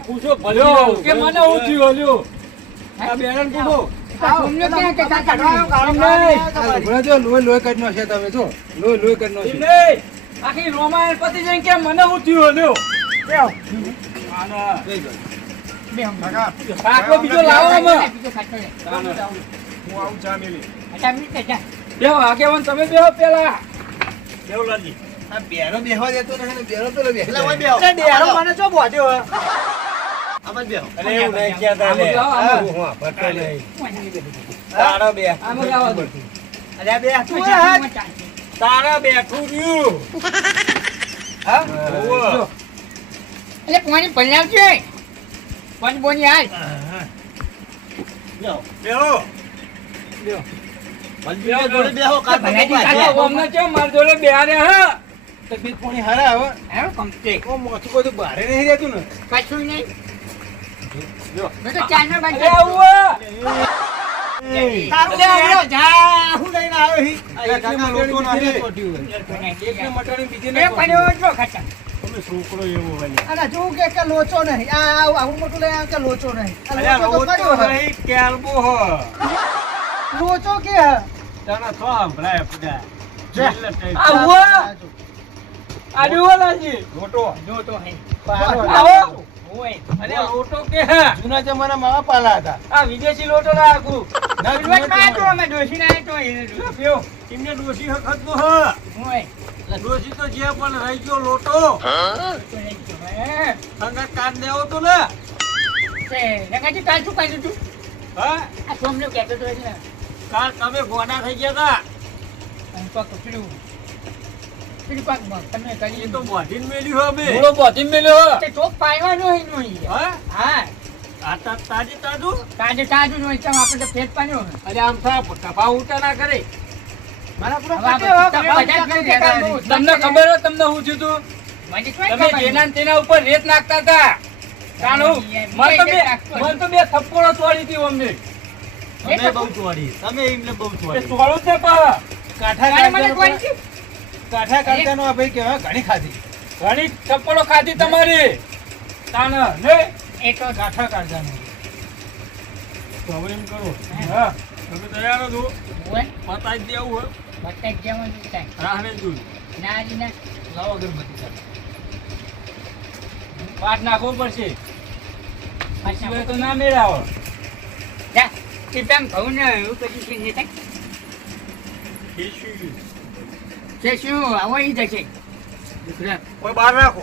પૂછો ભલ્યો કે મને હું થયું હલ્યો આ બેરન પૂછો લોહી કરનો છે તમે જો લોહી કરનો છે આખી રોમાયણ પતિ જઈને કે મને હું થયું હલ્યો કાકો બીજો લાવો અમે હું આવું ચા મેલી બેહો આગેવાન તમે બેહો પેલા બેહો લાજી આ બેરો બેહવા દેતો નથી બેરો તો લે બેહલા હોય બેહો બેરો મને જો બોધ્યો આમાં બેહો અરે એવું નહીં કહેતા લે હું ફટકે નહીં તારો બે આમ લાવો દો અરે બે તું તારા બેઠું રહ્યું હા એટલે પાણી ભલાવજો પાણી બોની હાલ બેહો બેહો બેહો જોડે બેહો કાકો અમને કેમ માર જોડે બેહારે હા તબિયત પાણી હારા હવે હવે કમતે ઓ મોચું કોઈ બહારે નહીં રહેતું ને કશું નહીં જો મેં તો ચાનો બાંધી તારું જા હું લઈને આવ્યો હી એકને લોટો નાખી એકને મટાડી બીજે એ પડ્યો જો ખાચા તમે છોકરો એવો હોય અને જો કે લોચો નહીં આ આવું મોટું લઈ કે લોચો નહીં અરે લોટો નહીં કેલ્બો હો લોચો કે તારા તો સંભળાય પડા આવો આડુવાલાજી લોટો જોતો હે આવો ઓય અરે લોટો કે હા જૂના જમાના માં પાલા હતા આ વિદેશી લોટો રાખું ના માં તો અમે દોશી ના તો એને પીઓ એમને દોશી હકત નો હ ઓય દોશી તો જે પણ રહી ગયો લોટો સંગા કાઢ દેવો તો ને તે નગાજી કાલ શું કાઢ્યું તું હા આ સોમને કહેતો તો એટલે કાલ તમે ગોડા થઈ ગયા હતા પક પકડ્યું પીડી પાક તમે કરી એ તો બોધીન મેલ્યું હવે પૂરો બોધી મેલ્યો તે ચોક પાયવાનો હે નોઈ હા હા આ તાજી તાજુ તાજુ નોઈ ચમ આપણે તો ફેટ પાડ્યો અરે આમ થા કપા ઉટા ના કરે મારા પૂરા તમને ખબર હોય તમને હું થયું તું તમે જેના ને તેના ઉપર રેત નાખતા હતા કાણું મન તો બે થપ્પડો તોડી હતી અમને તમે બહુ ચોડી તમે એમને બહુ ચોડી તોડું છે પણ કાઠા કાઢવાનો આ ભાઈ કેવા ઘણી ખાધી ઘણી થપ્પડો ખાધી તમારી તાન ને એ તો કાઠા કાઢવાનો તો હવે એમ કરો હા તમે તૈયાર છો ઓય પતાઈ દેવું હોય બટક જેવું થાય રાહને જોઈ ના જી ના લાવો અગરબત્તી ચાલો પાટ નાખવો પડશે પાછા તો ના મેળાવો જા ટીપેમ કહું ને એવું પછી કે નહીં થાય તે શું આવો ઈ જશે દીકરા કોઈ બહાર રાખો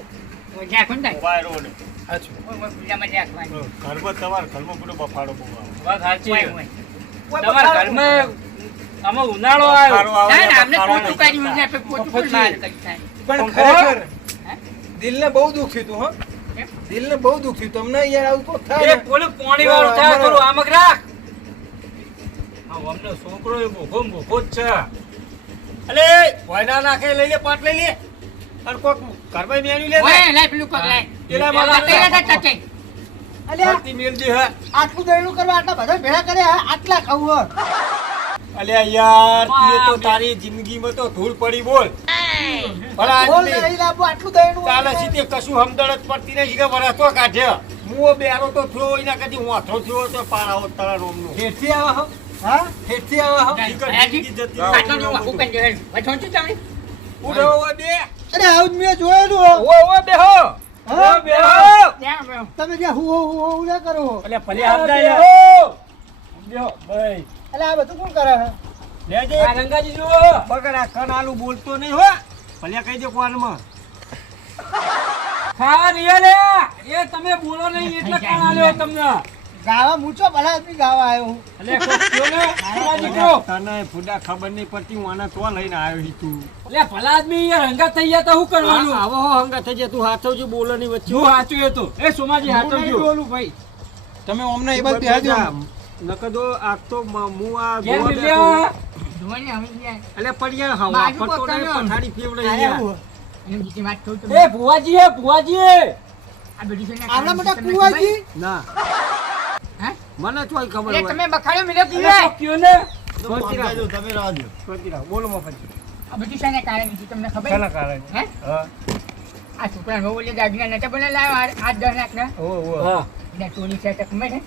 ઓય જા કોણ થાય મોબાઈલ રોડ અચ્છા ઓય પૂજામાં રાખવાની ઘરમાં તમારા ઘરમાં પૂરો બફાડો બહુ વાત સાચી ઓય છે. ઓય તમારા ઘરમાં આમાં ઉનાળો આવ્યો ના ના અમને પોતું કાઢ્યું ને આપણે પોતું પણ બહાર કરી થાય પણ ખરેખર ખરેખર દિલને બહુ દુખ્યું તું હો દિલને બહુ દુખ્યું તમને યાર આવું તો થાય એ પોલી પોણી વાળું થાય કરું આમક રાખ આ અમને છોકરો એ ભોગો જ છે અલે ભોયના નાખે લઈ લે પાટ લઈ લે અને કોક ઘરમાં મેન્યુ લે ઓય લાય પેલું પગ લાય પેલા મારા ટકે અલ્યા પાટી મેલ દે હા આટલું દયણું કરવા આટલા બધા ભેળા કર્યા આટલા ખાવું હો અલ્યા યાર તું તો તારી જિંદગીમાં તો ધૂળ પડી બોલ ભલા બોલ આદમી નહીં લાવવું આટલું દયણું તાલે સીતે કશું હમદર્દ જ પડતી નહીં કે વરસો કાઢે હું બેરો તો થયો એના કદી હું હાથો થયો તો પારાવો તારા રોમનો હેઠી આવા હો હા હેઠી આવા હો જિંદગી જતી કાટલો નો આખું કંજો હે વઠો છું તમે ઉડો બે અરે આવું જ મેં જોયેલું હો ઓય બેહો હા? બેહો ત્યાં તમે જ્યાં હું ના કરો અલ્યા ભલે આપદાય બેહો ભાઈ એટલે આ બધું કોણ કરે હે લેજે આ રંગાજી જુઓ બગર આ કન આલુ બોલતો નહીં હો ભલે કહી દે કોનમાં ખા રિયલે એ તમે બોલો નહીં એટલે કોણ આલ્યો તમને ગાવા મૂચો ભલા આદમી ગાવા આવ્યો હું એટલે કોક કયો ને આવા દીકરો તને ફુડા ખબર નહીં પડતી હું આને તો લઈને આવ્યો છી તું એટલે ભલા આદમી યાર હંગા થઈ ગયા તો શું કરવાનું આવો હો હંગા થઈ જાય તું હાથવજો બોલવાની વચ્ચે હું સાચું એ તો એ સોમાજી હાચવજો બોલું ભાઈ તમે અમને એ બાદ બેહાજો નકદો આ તો હું આ કેમ જોવા મિલ્યા બેઠો. ધોવાની આવી જાય અલે પડ્યા હવા બાજુ ફરતો નહીં પકડ્યો. પથારી ફેવડાઈ અરે ગયા હું એમ બીજી વાત કહું તો એ ભુવાજી આ બધી છે ને આટલા મોટા કુવાજી ના હા? મને ચોય ખબર એટલે હોય તમે બખાડો મિલો એટલે પીવે કયો ને સોચી રાખો બોલો મફતજી આ બધું છે ને કારણ છે તમને ખબર શાના કારણે હે હા આ છોકરા બહુ ઓલી દાગીના નતા બોલે લાવ 8-10 લાખના હા એટલે ચોરી છે તો ખબર છે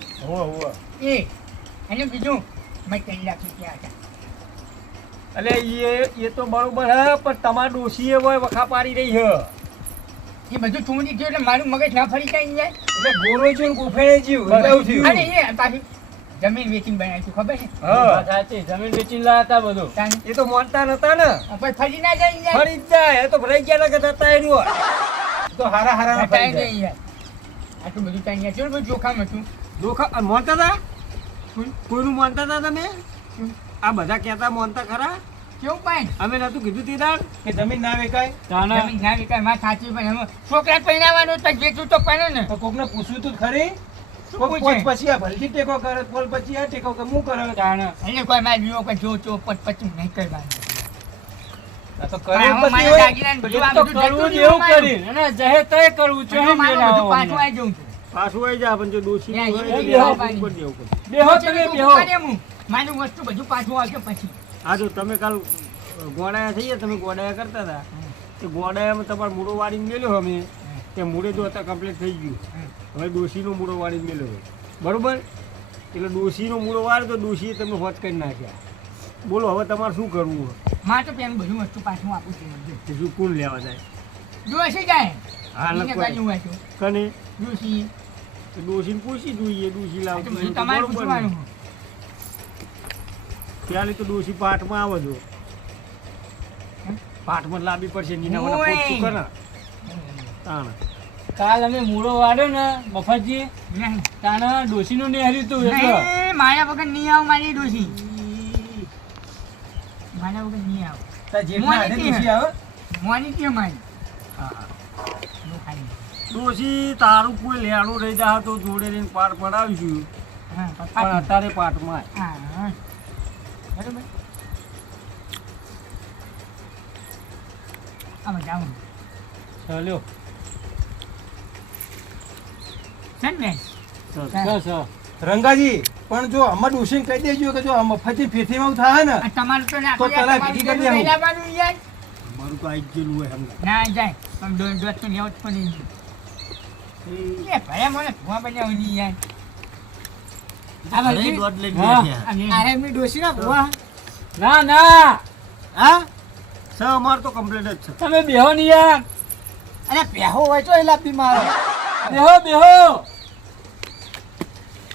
એ અને બીજું મેં 3 લાખ રૂપિયા હતા એટલે એ તો બરોબર હે પણ તમાર ડોશીએ હોય વખા પાડી રહી હે એ બધું ચોરી થયું એટલે મારું મગજ ના ફરી જાય ને એટલે ગોરો છે ને ગોફેણે જીવ એટલે આવું થયું. અને એ પાછી જમીન વેચીને બનાવી તું ખબર છે હા સાચી જમીન વેચીને લાયા હતા બધું તાને એ તો માનતા નતા ને પછી ફરી ના જાય યાર ફરી જ જાય એ તો ભરાઈ ગયા કે જતા એનું તો હારા હારા ના બતાવી ફરી દે જાય. યાર આટલું બધું ત્યાં યાર ચલો બધું જોખામ હતું જોખા માનતા હતા કોઈનું માનતા હતા તમે આ બધા કહેતા માનતા ખરા કેવું પાય અમે નતું કીધું તે દાડ કે જમીન ના વેચાય તાના જમીન ના વિકાય માં સાચી પણ હવે છોકરા પહેરાવાનું તો વેચું તો પડે ને તો કોકને પૂછ્યું તું ખરી શું કોક પૂછે? પોચ પછી આ ભલતી ટેકો કરે પોલ પછી આ ટેકો કે હું કરે તાના એટલે કોઈ મારે બીવો કોઈ જો ચો પટ પચું નહીં કરવાનું આ તો પણ કરે હવે પછી મારે હોય. દાગીના ને બધું આ તો બધું કરવું જતું જ એવું રહ્યું કરી અને જહે તય કરવું છે મારું. મારું બધું પાછું આવી જવું છું પાછું આવી જાય પણ જો દોષી યા, હોય એ તો બેહો ઉપર પાડી. દેવું પડે. બેહો પછી તમે તું બેહો કરે એમ. મારું વસ્તુ બધું પાછું આવશે પછી આ જો તમે કાલ ગોડાયા થઈએ તમે ગોડાયા કરતા હતા તે ગોડાયામાં તમારો મૂળો વાળીને મેલ્યો અમે તે મૂળે જો અત્યારે કમ્પ્લીટ થઈ ગયું હવે ડોશીનો મૂળો વાળીને મેલ્યો હોય બરોબર એટલે ડોશીનો મૂળો વાળે તો ડોશીએ તમે હોત કરી નાખ્યા બોલો હવે તમારે શું કરવું હોય? માં તો પેલું બધું વસ્તુ પાછું આપું છું તે શું કોણ લેવા જાય જોશે જાય હા એને લખવા બાજુ હોય તો કને જોશી ડોશીને પૂછી જોઈએ ડોશી આ તો લાવતી બધું હોય તમારે તો બરોબર પૂછવાનું ને. ત્યારે તો ડોશી પાઠમાં આવે જો પાઠમાં લાવવી પડશે નીના મને ઓય. પૂછતું કરે તાણ કાલ અમે મૂળો વાળ્યો ને મફતજી નહીં તાના ડોશીનું નેહર્યું તું એટલે નહીં, મારા વગર નહીં આવ મારી ડોશી મારા વગર નહીં આવ તાર જેઠના હાથે મોની ડોશી આવે મોની કે મારી હા હા લો ખાલી. ડોશી તારું કોઈ લેણું રહી જા તો જોડે રહીને પાઠ પડાવીશું હા પણ અત્યારે પાઠમાં હા હા બરોબર આમાં જાઉં ચાલ્યો છે ને રંગાજી પણ જો અમાર ડોશીને કહી દેજો કે જો આ મફતી ફેથીમાં થાય ને આ તમારું તો ના તો તલાય ભેગી કરી દેવું. લાવવાનું યાર મારું તો આઈ જ ગયેલું હોય હમણાં ના જાય પણ દોઢ તો લેવો જ પણ નહીં એ ભયા મને ભૂવા બનાવું નહીં યાર આ બધી અરે મી ડોસી ના ભૂવા ના ના હા સર અમાર તો કમ્પ્લીટ જ છે તમે બેહો ને યાર અરે પહેવો હોય તો એ લાપી મારો બેહો બેહો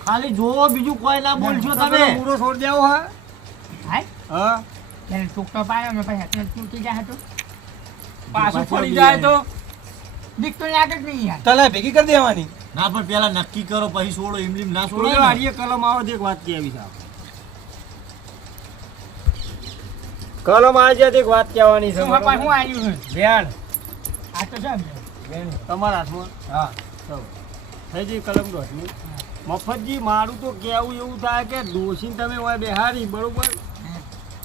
ખાલી જોવો બીજું કોઈ ના બોલશો તમે પૂરો છોડ દેવો હા હાય હા ત્યારે ટૂંકતો પાડ્યો ને પછી હાથે તૂટી જાય હતો પાછું પડી જાય તો દીક તો લાગે જ નહીં યાર તલાય ભેગી કરી દેવાની ના પણ પેલા નક્કી કરો પછી છોડો એમની ના છોડો છોડો આડીએ કલમ આવો તો એક વાત કહેવી છે કલમ આવી જાય તો એક વાત કહેવાની છે શું હપા હું આવ્યું છે ધ્યાન આ તો છે તમારા હાથમાં હા ચાલો થઈ જઈ કલમ દોઢની મફતજી મારું તો કહેવું એવું થાય કે ડોશી તમે હોય બેહારી બરોબર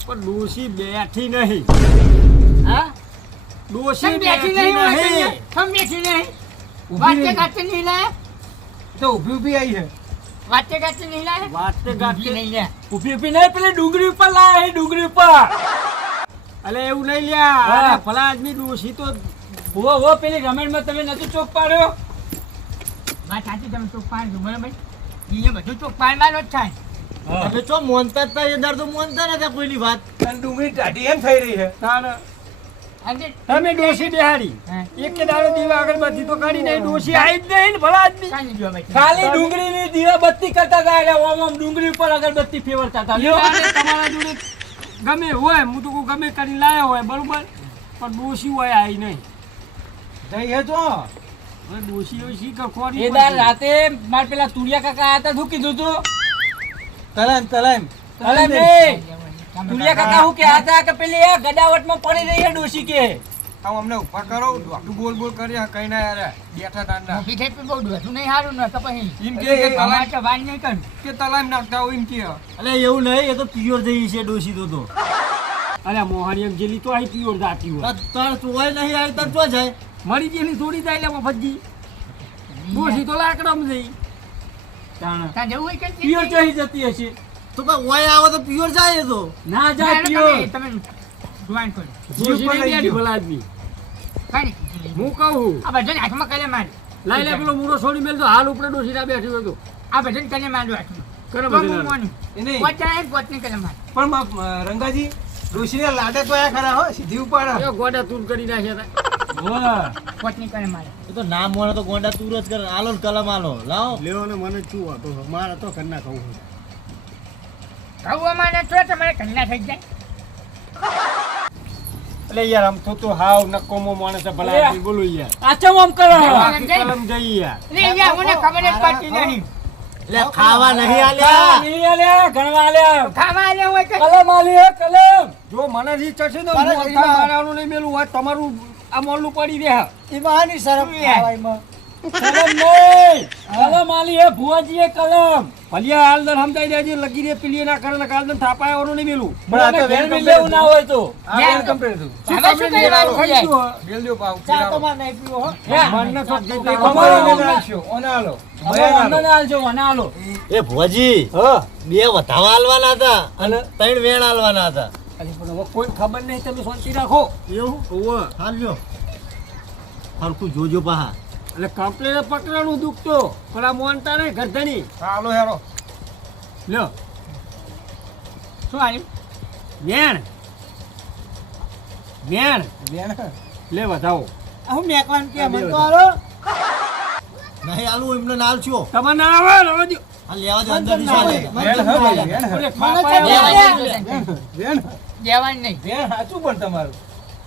પણ ડોશી બેઠી નહીં હા ડોશી સમ બેઠી બેઠી નહીં નહીં સમ બેઠી નહીં ઊભી વાતે રહી. ગાતે નહીં લે તો ઊભી ઊભી આવી છે વાતે ગાતે નહીં લે વાતે ઊભી ગાતે નહીં લે ઉભી ઉભી નહીં પેલી ડુંગળી ઉપર લાયા છે ડુંગળી ઉપર અલે એવું નહીં લ્યા હા. અરે ભલા આદમી ડોશી તો વો પેલી રમેણમાં તમે નતું ચોક પાડ્યો વાત સાચી તમે ચોક પાડ દો બરાબર અહીંયા બધું ચોક પાડવાનો જ થાય હવે ચો મોનતા જ તા એ દર તો મોનતા નતા કોઈની વાત અને ડુંગળી ટાઢી એમ થઈ રહી છે તાણ અને તમે ડોશી બેહારી હા. એક કે દાડો દીવા અગરબત્તી તો કાઢી નહીં ડોશી આવી જ નહીં ને ભલા આદમી કાંઈ જોવા બેઠી. ખાલી ડુંગળીની દીવાબત્તી કરતા હતા એટલે ઓમ ઓમ ડુંગળી ઉપર અગરબત્તી ફેરવતા હતા લ્યો. અને તમારા જોડે ગમે હોય હું તો કહું ગમે કરીને લાયો હોય બરોબર પણ ડોશી હોય આવી નહીં જઈએ તો હવે ડોશી હોય શી ખોરી એ દાર રાતે માર પેલા તુરિયા કાકા આયા હતા શું કીધું તું તલામ તલામ અરે નહીં તુરિયા કાકા હું કહેતા હતા કે પેલી આ ગડાવટમાં પડી રહી છે ડોશી કે આમ અમને ઉભા કરો દોઢું બોલ બોલ કરી કઈ ના યાર બેઠા તાંડા મોટી થઈ પણ બહુ ડોસું નહીં હારું ને તો પછી એમ કે અમારે તો વાત નહીં કર કે તલામ નાખતા હોય એમ કે અલે એવું નહીં એ તો પ્યોર થઈ છે ડોસી તો અરે મોહાણી એમ જેલી તો આવી પ્યોર જાતી હોય તાર ચોય નહીં આવી તાર ચો જાય મરી ગયેલી થોડી જાય એટલે મફતજી ડોશી તો લાકડામાં જઈ તાણ ત્યાં જવું હોય કે પિયર ચહી જતી હશે તો ભાઈ ઓય આવે તો પ્યોર જાય તો ના જાય પિયર તમે જોવાન કરો ડોશી જીવ પર નહીં લઈ ગયો. ભલા આદમી કાંઈ હું કહું આ બધાને હાથમાં કરે મારે લાઈ લે પેલો મૂળો છોડી મેલ તો હાલ ઉપરે ડોશી ના બેઠી હોય તો આ બધાને કરે મારું હાથમાં કરે તો બધાને હું હાલ. માનું. એ નહીં પોતાને પોતને કરે મારે પણ રંગાજી ડોશીને લાડે તો આયા ખરા હો સીધી ઉપાડા એ ગોડા તૂર કરી નાખ્યા તા. વાહ પોતને કરે મારે એ તો ના મોને તો ગોંડા તું જ કરે આલો ને કલમ આલો લાવો લેવો ને મને શું હતો મારે તો કરના કહું કહું અમારે તો તમારે કન્યા થઈ જાય એટલે યાર આમ તો હાવ નકોમો માણસ છે ભલા આદમી બોલું યાર આ ચમ આમ કરો આખી કલમ જઈ યાર એટલે અહીંયા મને ખબર જ પડતી નહીં એટલે ખાવા નહીં આ આલ્યા નહીં આલ્યા, ગણવા આલ્યા. ખાવા આલ્યા હોય કે કલમ આલી હે, કલમ. જો મને જી ચડશે ને અરે હું એમાં- મારાનું નહીં મેલું હોય તમારું આ મોલું પડી રહ્યા ઈમાની શરમ ખાવાયમાં કલમ નહીં. કલમ આલી હે, ભુવાજીએ કલમ. ભલિયા હાલદર સમજાઈ દેજે લગી રે પીલી ના કરે કાલદર થાપાય ઓનું નહીં મેલું પણ આ તો ઘેર વેલકમ લેવું ના હોય તો આ વેલકમ કરી દઉં હવે શું કરવાનું ખાઈ છે? ગયું બેલ દો પાવ ચા તો માં નહીં પીવો હો મને તો અમારે ખબર એને નાખશો, ઓને હાલો. હવે હવે અમને હાલો. ના આલજો, મને આલો. એ ભુવાજી હા બે વધાવા આલવાના હતા અને ત્રણ વેણ આલવાના હતા અરે પણ હવે કોઈ ખબર નહીં તમે શાંતિ રાખો એવું ઓવે હાલ્યો હરખું જોજો પાહા એટલે કમ્પ્લેટ પકડવાનું દુખતો પણ આ મોનતા નહીં ગરધણી હાલો હેરો લ્યો શું આવ્યું વેણ વેણ બેન લે વધાવો હું મેકવાનું કે મને તો હાલો નહીં આલું એમને નાલ છો તમે ના આવે રવા દ્યો. આ લેવા દે અંદર ની બેન હા ભાઈ બેન ઓલે હા. ખાપાય બેન દેવાનું નહીં બેન સાચું પણ તમારું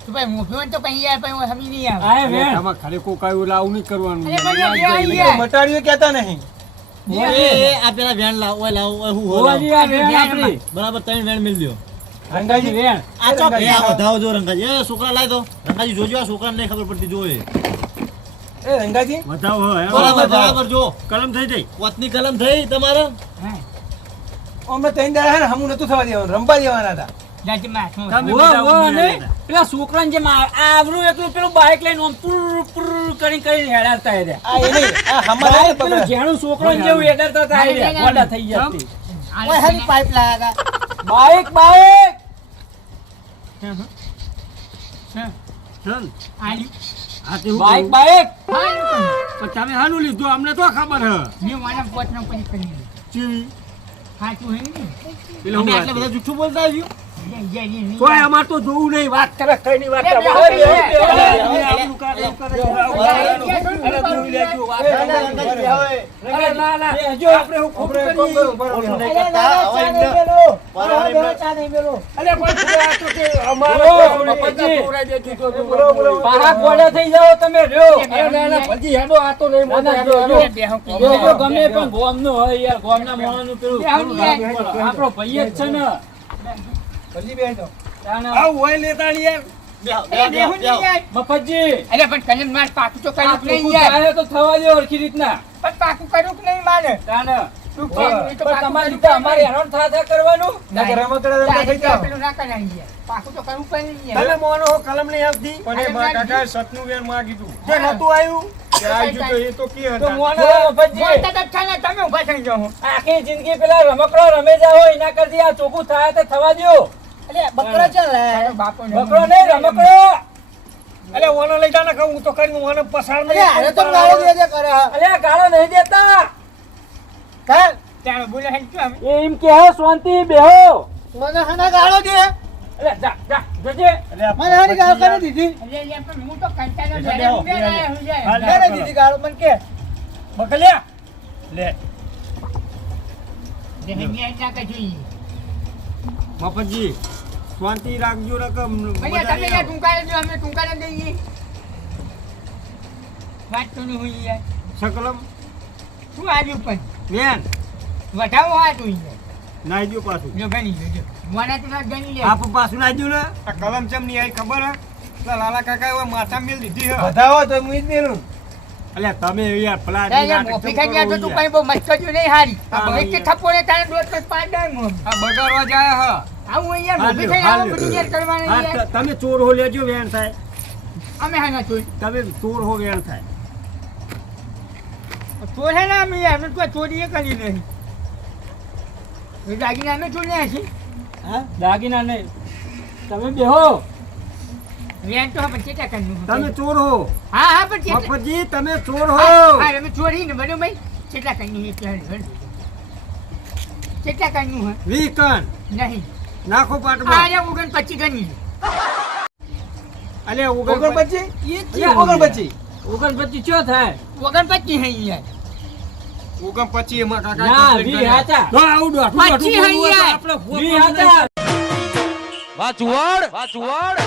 તો ભાઈ મોફી હોય તો પછી યાર પછી હું સમજી નહીં આવે આય અરે વેણ. તમારે ખાલી કોઈ કાંઈ ઓલા આવું નહીં કરવાનું અરે ભાઈ, યાદ જાય. યાર, યાર. મટાડીઓ કહેતા નહીં આ પેલા વેણ લાવ ઓય લાવ ઓય હું ભુવાજી આ વેણ આપણી. બરાબર ત્રણ વેણ મિલ લ્યો રંગાજી વેણ. આ તો બે આ વધાવો જો રંગાજી એ છોકરા લાય તો રંગાજી જોજો આ છોકરાને નહીં ખબર પડતી જોએ એ રંગાજી વધાવો હો બરાબર બરાબર જો કલમ થઈ જઈ પોતની કલમ થઈ તમારે હા અમે ત્રણ દાડા હે ને હમું નતું થવા દેવાનું રંબા દેવાના હતા જાજી માં શું તમે વો, બધા વો, ઉડી નહીં? રહ્યા પેલા છોકરાને જેમ આવરું એકલું પેલું બાઈક લઈને આમ પુર પુર કરીને હેડાડતા હતા. આ એ નહીં આ હમણાં બાઈક પેલું પકડે જેણું છોકરાને જેવું હેડાડતા હતા એ રહ્યા. ગોડા થઈ જતી. ઓય હાલી પાઇપ લાયા બાઈક બાઈક ચાલ. આલી હા તે હું બાઈક કહું? બાઈક પણ તમે હાનું લીધું અમને તો ખબર હે મેં મારા પોતનો પછી કરી દીધું ચીવી. સાચું હે ને પેલો હું અમે વાત આટલા બધા જુઠ્ઠું બોલતા આવ્યું તોય અમાર તો જોવું નહીં વાત કરે કઈ ની વાત એ કરે. બે હવે બે બે બે. હવે આપણું કામ એવું કરે. અરે જોઈ લેજો વાત કરે. અરે ના ના જો આપણે હું ખોટું કરીએ. ઓલું નહીં કરતા હવે એમને બરાબર એમને અરે પણ તું આ તો કે અમારે બોલો, તો બાપાજી. ખવડાવી દેતી તો તું બોલો, બોલો. પાહા ગોડા થઈ જાઓ તમે રહ્યો. અરે ના ના ભલજી હેડો આ તો નહીં મોટા હેડો હેડો. જો જો ગમે પણ ગોમનું હોય યાર ગોમના મોણાનું પેલું બે હાલી યાર. આપણો ભાઈ જ છે ને ભલજી બેન તો તાણે આવું હોય લેતા નહીં યાર. મફતજી અરે પણ કલમ માર પાકું તો આ કર્યું જ નહીં ચોખ્ખું યાર થાય તો થવા દો હરખી રીતના પણ પાકું કર્યું કે નહીં મારે તાણે તું કે એ તો પણ પાકું તમારી કર્યું રીતે અમારે હેરાન થા કરવાનું ના કે રમકડા રમતા થઈ જાઓ. પેલું ના કરાય યાર પાકું તો કરવું પડે ને તમે યાર મોનો હો, કલમ નહીં આવતી પણ એ મારા કાકાએ સતનું વેણ માં કીધું જે નતું આવ્યું કે આવજો તો એ તો કી તો હતા મોને મફતજી બોલતા તો થાય ને તમે ઊભા થઈ જાઓ આખી જિંદગી પેલા રમકડો રમે જાઓ એના કરતી આ ચોખ્ખું થાય તો થવા દો બકરો ચાલે બાપો બકરો નહીં રમકડો અરે ઓનો લઈ જા ને કહું હું તો કરી ઓને પસાર નહીં અરે તો ગાળો દે દે કરે અલ્યા ગાળો નહીં દેતા ચાલ ચાલો બોલે હે શું અમે એમ કે હે શાંતિ બેહો મને હના ગાળો દે અલ્યા જા જા જજે મને હની ગાળો કરી દીધી અરે યાર પણ હું તો કંટાળો ઘરે હું બે ના હું જાય ઘરે દીધી ગાળો મને કે બકલ્યા લે જે હની ના કે જોઈએ મફતજી શાંતિ રાખજો રકમ ભૈયા તમે યાર ટુંકારે જો અમે ટુંકારે દઈએ વાત તો નહીં હોય યાર સકલમ શું આવ્યું પણ બેન વધાવો આ તું યાર નાઈ દો પાછું જો ગણી જો મને તો ના ગણી લે આપ પાછું નાઈ દો ને આ કલમ ચમ નહીં આવી ખબર હે પેલા લાલા કાકા એવા માથા મેલ દીધી હે બધાવો તો હું જ મેલું અલ્યા તમે યાર ફલા યાર મોફી ખાઈ ગયા તો તું કઈ બહુ મસ્કરીઓ નહીં હારી હા, એક કે થપ્પો ને તારે દોત તો પાડ દે મો આ બગાડવા જાય હ આવું યાર મોફી ખાઈ આવું બધું યાર કરવાનું યાર તમે ચોર હો લેજો વેણ થાય અમે હા ના જોઈ તમે ચોર હો વેણ થાય ચોર હે ને અમે એમને કોઈ ચોરી એ કરી નહીં એ દાગીના અમે ચોરી છે હા દાગીના નહીં તમે બેહો રેન તો પણ કેટલા કરનું તમે ચોર હો હા હા પણ કેટલા મફતજી તમે ચોર હો હા અમે ચોરી ને બનો ભાઈ કેટલા કરનું કેટલા કરનું હે 20 કણ નહીં નાખો પાટમાં આ 29 ગણી અલે 29 એ 29 29 ચો થાય 29 હે યાર 29 એમાં કાકા ના complaint 20 કર્યા. હતા તો આવું દોઢું 25 બોલવું હોય તો અહીંયા. આપણે 20 હતા વાહ ચુવાડ